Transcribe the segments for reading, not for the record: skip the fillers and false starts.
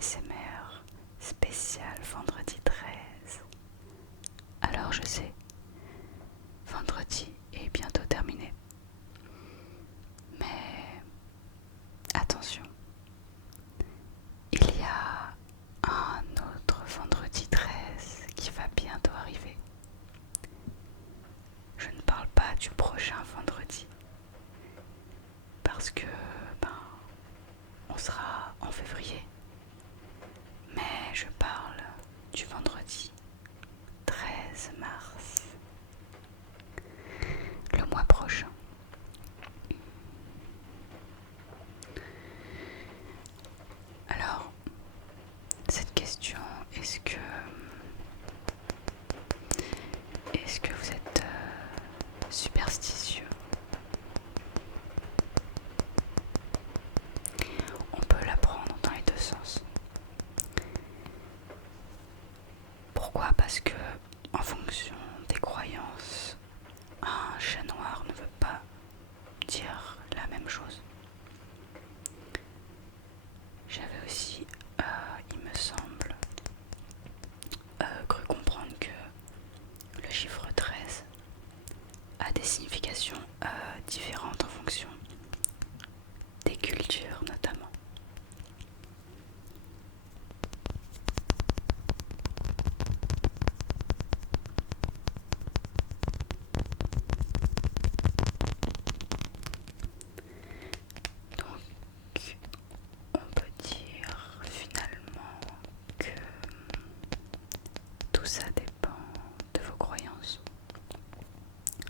ASMR spécial vendredi 13. Alors je sais, vendredi est bientôt terminé. Mais attention, il y a un autre vendredi 13 qui va bientôt arriver. Je ne parle pas du prochain vendredi parce que on sera en février. Mais je parle du vendredi 13 mars, le mois prochain. Alors, cette question, est-ce que vous êtes superstitieux? On peut la prendre dans les deux sens. Pourquoi? Parce que, en fonction des croyances, un chat noir ne veut pas dire la même chose. J'avais aussi, il me semble, cru comprendre que le chiffre 13 a des significations différentes en fonction des cultures notamment. Donc, on peut dire finalement que tout ça dépend de vos croyances.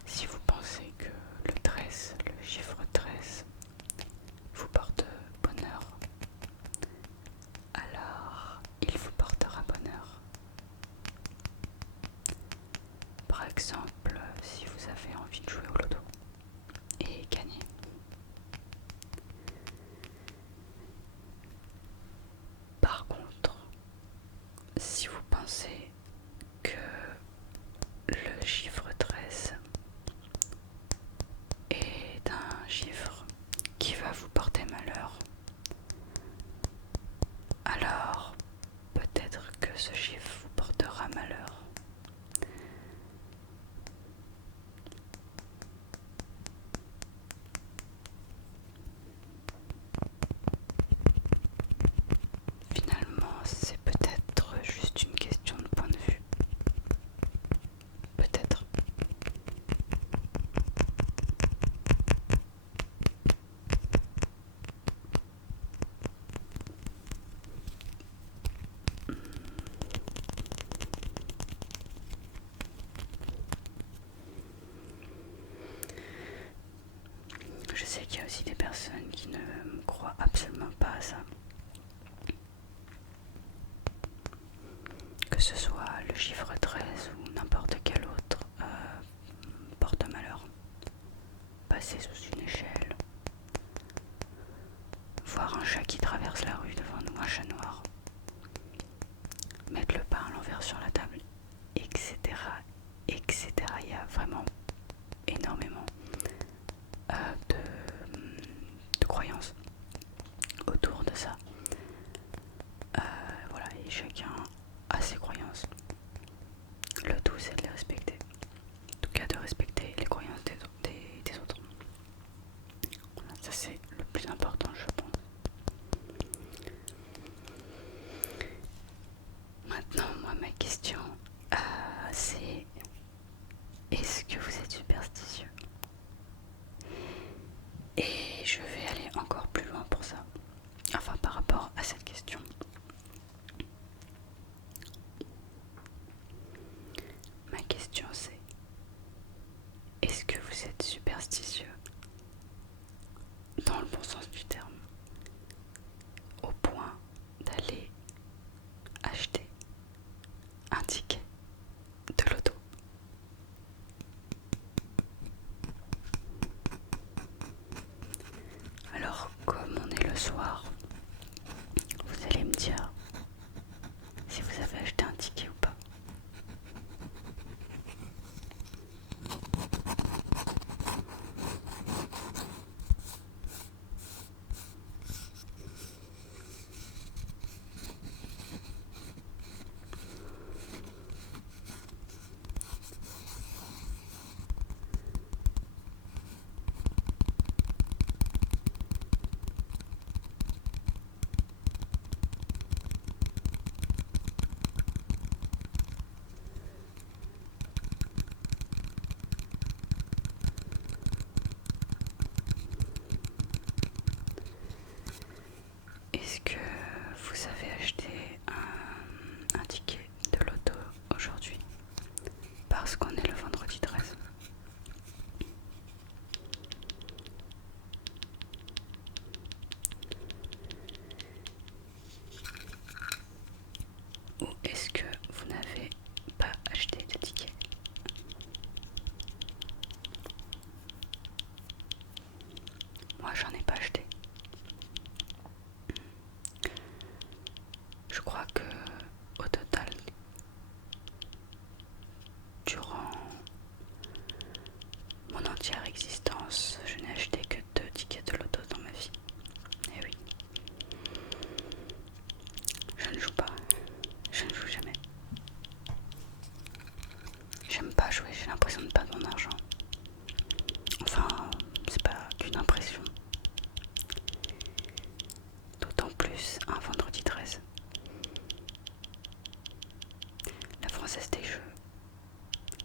Si vous pensez que le 13, le chiffre 13, vous porte bonheur, alors il vous portera bonheur. Par exemple, si vous avez envie de jouer au loto et gagner. Par contre, si vous pensez que le chiffre 13 est un chiffre qui va vous porter malheur, alors peut-être que ce chiffre vous portera malheur. Finalement, c'est peut-être juste une question de point de vue. Peut-être. Je sais qu'il y a aussi des personnes qui ne croient absolument pas à ça. Que ce soit le chiffre 13 ou n'importe quel autre porte malheur. Passer sous une échelle, voir un chat qui traverse la rue devant nous, un chat noir, mettre le pain à l'envers sur la table, etc. etc. Il y a vraiment énormément de croyances autour de ça. Voilà, et chacun a ses croyances. Le tout, c'est de les respecter. En tout cas, de respecter les croyances des autres. Voilà, ça, c'est le plus important, je pense. Maintenant, moi, ma question, c'est: est-ce que vous êtes superstitieux? Et je vais aller encore plus loin pour ça. Enfin, par rapport à cette question. ce qu'on est le vendredi 13. Ou est-ce que vous n'avez pas acheté de ticket? Moi j'en ai pas acheté. Je crois que au total, durant mon entière existence, je n'ai acheté que 2 tickets de loto dans ma vie. Et oui, je ne joue pas, je ne joue jamais. J'aime pas jouer, j'ai l'impression de perdre mon argent. Enfin, c'est pas qu'une impression. D'autant plus un vendredi 13. La Française des Jeux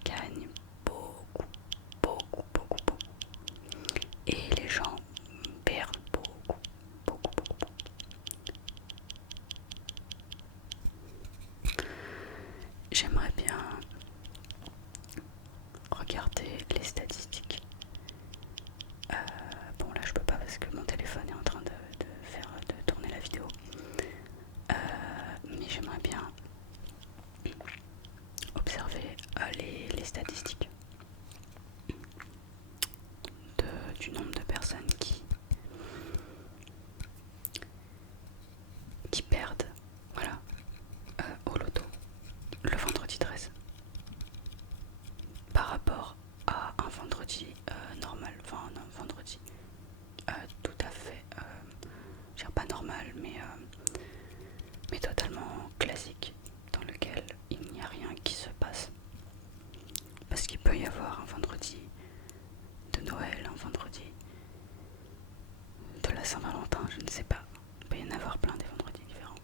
gagne beaucoup, beaucoup, beaucoup, beaucoup. Et les gens perdent beaucoup, beaucoup, beaucoup, beaucoup. J'aimerais bien regarder les statistiques. Bon là je peux pas parce que mon téléphone est en train de tourner la vidéo. Mais j'aimerais bien observer les statistiques du nombre de personnes qui perdent, voilà, au loto le vendredi 13 par rapport à un vendredi normal, enfin un vendredi tout à fait, je dirais pas normal, mais totalement classique, dans lequel il n'y a rien qui se passe. Parce qu'il peut y avoir un vendredi de Noël, un vendredi de la Saint-Valentin, je ne sais pas. Il peut y en avoir plein des vendredis différents.